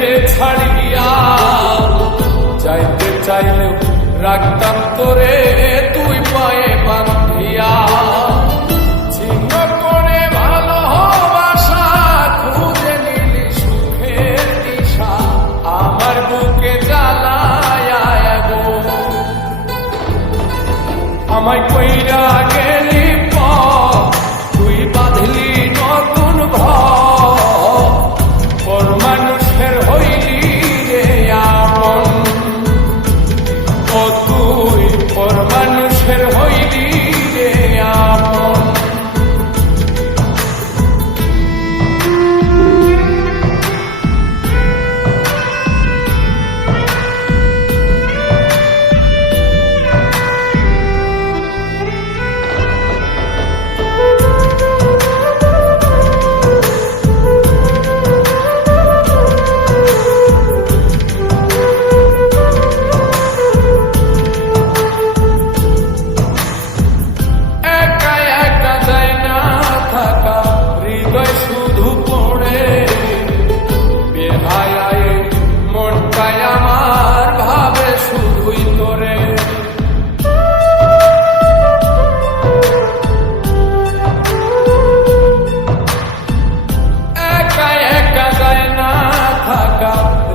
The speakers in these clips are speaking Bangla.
রে ছাড়িয়া যাইতে চাইলেও রাখতাম তোরে তুই পায়ে বান্ধিয়া। ছিন্ন করে ভালোবাসা খুঁজে নিলি সুখের দিশা, আমার বুকে জ্বালায় গো। আমায় কইরা গেলি তুই বাঁধলি নতুন ঘর, পর মানুষের হইলি রে আপন। ও তুই পর মানুষের হইলি রে আপন।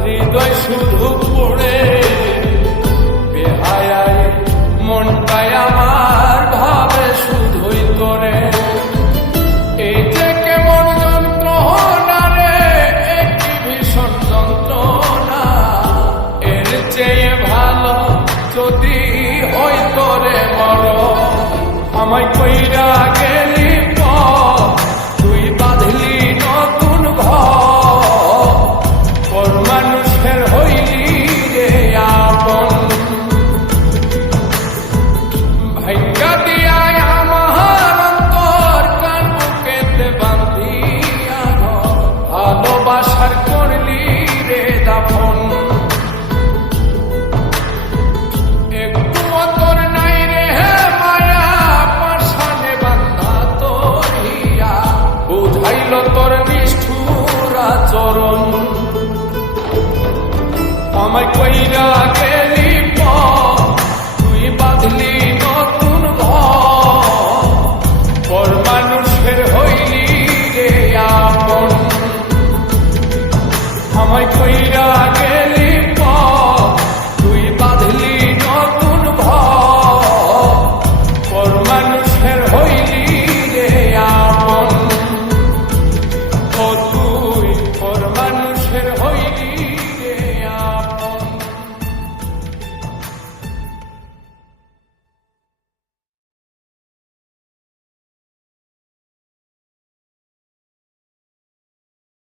হৃদয় শুধু পড়ে বেহায়ায় মনটায় আমার ভাবে শুধুই তোরে। এই যে কেমন যন্ত্রণা রে, একটি ভীষণ যন্ত্রণা, এর চেয়ে ভালো যদি হই তোরে বড়। আমায় কইরা গেলি তুই বাঁধলি নতুন ঘর, পর মানুষের হইলি রে আপন। ভাইঙ্গা দিয়ায় আমার অন্তর কান বুকেতে বান্ধিয়া ঘর, ভালোবাসার করলি রে দাফন। একটু অন্তর নাই রে মায়া, পাশানে বান্ধা তোর হিয়া, বুঝাইল তোর নিষ্ঠুর আচরণ। আমায় কইরা গেলি তুই বাঁধলি নতুন ঘর, পর মানুষের হইলি রে আপন। আমায় কইরা গেলি তুই বাঁধলি নতুন ঘর, পর মানুষের হইলি রে আপন। ও তুই পর মানুষের